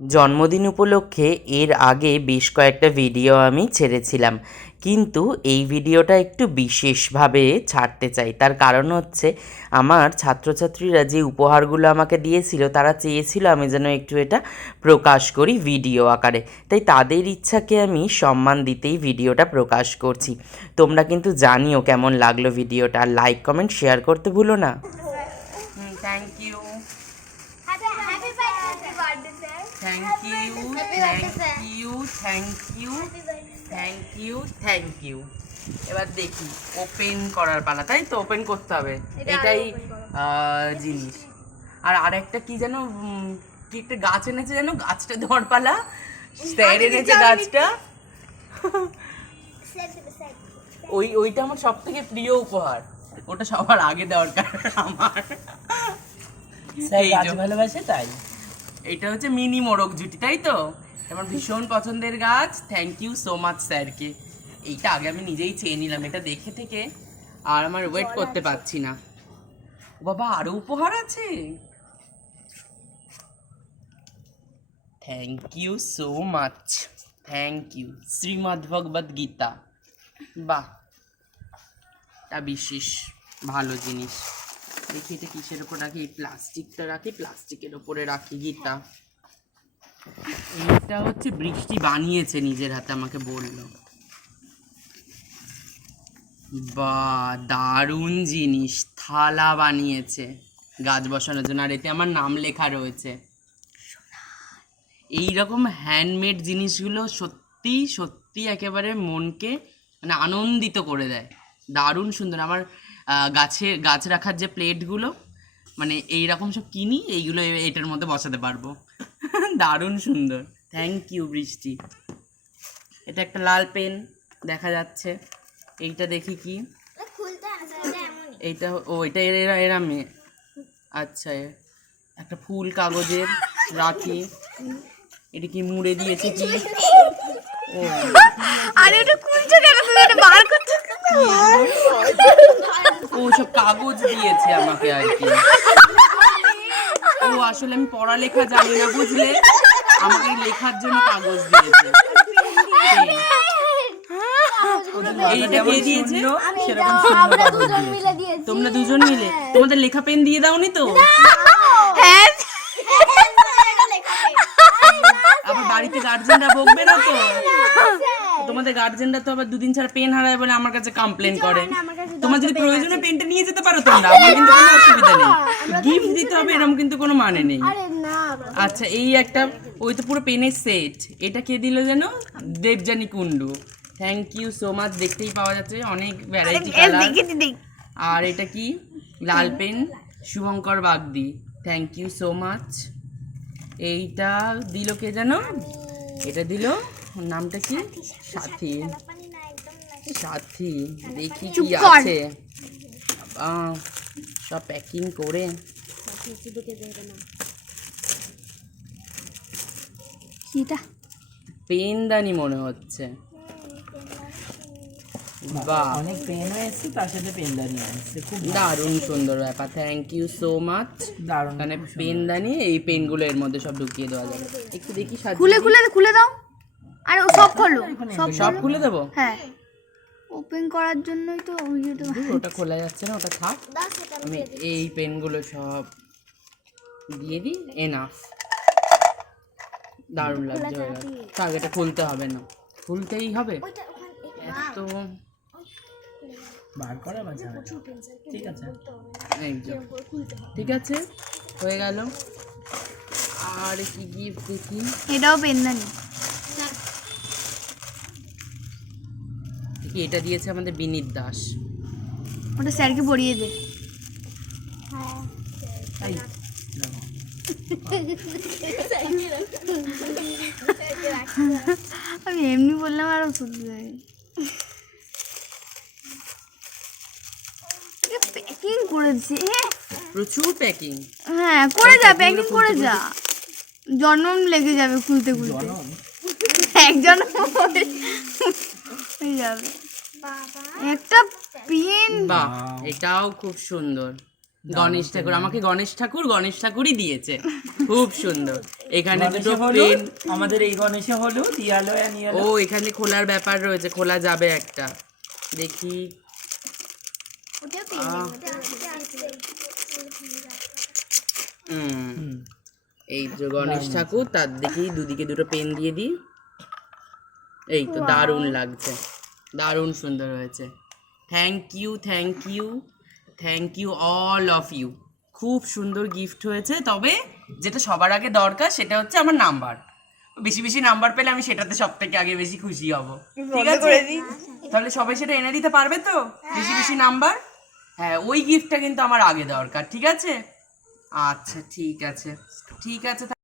জন্মদিন উপলক্ষে এর আগে বেশ কয়েকটা ভিডিও আমি ছেড়েছিলাম, কিন্তু এই ভিডিওটা একটু বিশেষভাবে ছাড়তে চাই। তার কারণ হচ্ছে আমার ছাত্রছাত্রীরা যে উপহারগুলো আমাকে দিয়েছিল তারা চেয়েছিল আমি যেন একটু এটা প্রকাশ করি ভিডিও আকারে, তাই তাদের ইচ্ছাকে আমি সম্মান দিতেই ভিডিওটা প্রকাশ করছি। তোমরা কিন্তু জানিও কেমন লাগলো ভিডিওটা, লাইক কমেন্ট শেয়ার করতে ভুলো না। Thank you, thank you, thank you, thank you, thank you, thank you. এবার দেখি ওপেন করার পালা, তাই তো? ওপেন করতে হবে, এটাই জিনিস। আর আরেকটা কি যেন কি একটা গাছ এনেছে যেন, গাছটা দেওয়ার পালা। স্যার এনেছে গাছটা, ওইটা আমার সব থেকে প্রিয় উপহার, ওটা সবার আগে দেওয়ার কারণ আমার ভালোবাসে তাই। এটা হচ্ছে মিনি মোরগ জুটি, তাই তো? আমার ভীষণ পছন্দের গাছ। থ্যাংক ইউ সো মাচ স্যারকে। এইটা আগে আমি নিজেই চেয়ে নিলাম, এটা দেখে থেকে আর আমার ওয়েট করতে পারছি না। বাবা আরো উপহার আছে, thank you so much, thank you. Shrimad Bhagavad Gita, বাহ, তা বিশেষ ভালো জিনিস। দেখি এটা কিসের ওপর রাখি, প্লাস্টিকটা রাখি, প্লাস্টিকের ওপরে রাখি গীতা। এটা হচ্ছে বৃষ্টি বানিয়েছে নিজের হাতে, আমাকে বললো। বা দারুণ জিনিস, থালা বানিয়েছে গাছ বসানোর জন্য, আর এতে আমার নাম লেখা রয়েছে। এই রকম হ্যান্ডমেড জিনিসগুলো সত্যি সত্যি একেবারে মনকে মানে আনন্দিত করে দেয়। দারুণ সুন্দর। আমার গাছ রাখার যে প্লেটগুলো মানে এইরকম সব কিনি, এইগুলো এটার মধ্যে বসাতে পারবো। দারুণ সুন্দর, থ্যাংক ইউ বৃষ্টি। এটা একটা লাল পেন দেখা যাচ্ছে, এইটা দেখি কি, এইটা ও এটা এরাম। আচ্ছা, একটা ফুল কাগজের রাখি, এটা কি মুড়ে দিয়েছে কি? ও আরে এটা খুলছো কেন, তুমি এটা বার করছো কেন? ও সব কাগজ দিয়েছে আমাকে আর কি। ও আসলে আমি পড়ালেখা জানি না বুঝলে, আমাকে লেখার জন্য কাগজ দিয়েছে। এইটা কে দিয়েছে? তোমরা দুজন মিলে তোমাদের লেখা পেন দিয়ে দাওনি তো? হ্যাঁ, আবার বাড়িতে গার্জেনরা বকবে না তো? তোমাদের গার্জেনরা তো আবার দুদিন ছাড়া পেন হারায় বলে আমার কাছে কমপ্লেন করে। তোমার যদি প্রয়োজনে পেনটা নিয়ে যেতে পারো তোমরা, আমার কিন্তু কোনো অসুবিধা নেই। গিফট দিতে হবে এরকম কিন্তু কোনো মানে নেই। আচ্ছা, এই একটা, ওই তো পুরো পেনের সেট। এটা কে দিল যেন? Debjani Kundu, thank you so much. দেখতেই পাওয়া যাচ্ছে অনেক ভ্যারাইটি কালার। আর এটা কি? লাল pen, Shubhankar Bagdi, thank you so much. এইটা দিল কে যেন? এটা দিল, নামটা কি? সাথী, সাথী। দেখি কি আছে, সব প্যাকিং করে। পেনদানি মনে হচ্ছে। বাহ, অনেক পেন হয়েছে, তার সাথে পেনদানি আছে, খুব দারুণ সুন্দর ব্যাপার, থ্যাংক ইউ সো মাচ। দারুণ। মানে পেনদানি, এই পেনগুলো এর মধ্যে সব ঢুকিয়ে দেওয়া যাবে। একটু দেখি খুলে খুলে খুলে দাও। আরে ও সব খোলো, সব খুলে দেবো? হ্যাঁ, ওপেন করার জন্যই তো ওটা খোলা যাচ্ছে না, ওটা থাক। আমি এই পেনগুলো সব দিয়ে দিই, এনাফ। দারুণ লাগছে, হয়ে গেল। থাক, এটা খুলতে হবে না, খুলতেই হবে এত। বার করা বাজা, ঠিক আছে, এই যে, ঠিক আছে, হয়ে গেল। আর কি গিফট দেখি, এটাও পেনদানি। দেখি এটা দিয়েছে আমাদের বিনীত দাস। ওটা স্যারকে পড়িয়ে দে। তাই দেখো। আমি এমনি বললাম আরো শুনতে যাই। প্যাকিং করেছি, প্রচুর প্যাকিং। হ্যাঁ করে যা, প্যাকিং করে যা, জন্ম লেগে যাবে খুলতে খুলতে, একজন হয়ে যাবে। একটা পেন, বাহ, এটাও খুব সুন্দর। গণেশ ঠাকুর, আমাকে গণেশ ঠাকুরই দিয়েছে। খুব সুন্দর। এখানে দুটো গণেশে হলুদ, পেন। আমাদের এই গণেশে হলুদ, ইয়ালো অ্যান্ড ও ইয়েলো। এখানে খোলার ব্যাপার রয়েছে, খোলা যাবে একটা, দেখি। এই যে গণেশ ঠাকুর, তার দেখি দুদিকে দুটো পেন দিয়ে দিই। এই তো দারুণ লাগছে, দারুণ সুন্দর হয়েছে। Thank you, thank you, thank you all of you. খুব সুন্দর গিফট হয়েছে। তবে যেটা সবার আগে দরকার সেটা হচ্ছে আমার নাম্বার। বেশি বেশি নাম্বার পেলে আমি সেটাতে সব থেকে আগে বেশি খুশি হব। ঠিক আছে, তাহলে সবাই সেটা এনে দিতে পারবে তো, বেশি বেশি নাম্বার। হ্যাঁ, ওই গিফটটা কিন্তু আমার আগে দরকার। ঠিক আছে, আচ্ছা ঠিক আছে, ঠিক আছে।